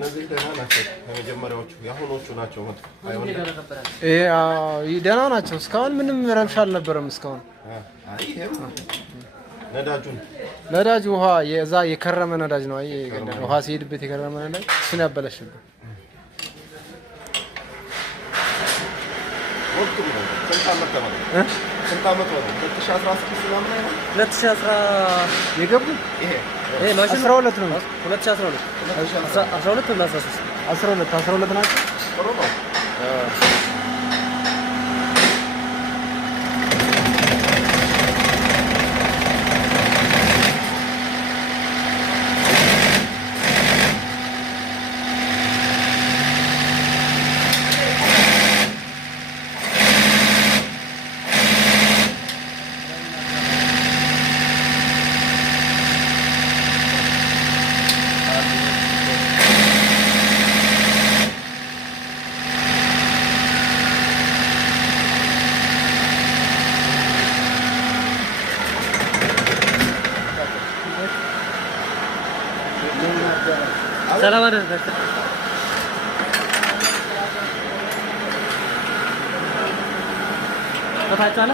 እነዚህ ደህና ናቸው። የመጀመሪያዎቹ የአሁኖቹ ናቸው። ደህና ናቸው። እስካሁን ምንም ረብሻ አልነበረም። እስካሁን ነዳጅ ውሃ የዛ የከረመ ነዳጅ ነው። አይ ውሃ ሲሄድበት የከረመ ነዳጅ እሱን ያበላሽብን። ስንት ዓመት ነው? 2016 ምናምን አይሆን? 2010 የገቡ ይሄ ማሽን 12 ነው። 2012 12 እና 13 12 ናቸው። ጥሩ ነው። ሰላም አደረሰ። ታቻለ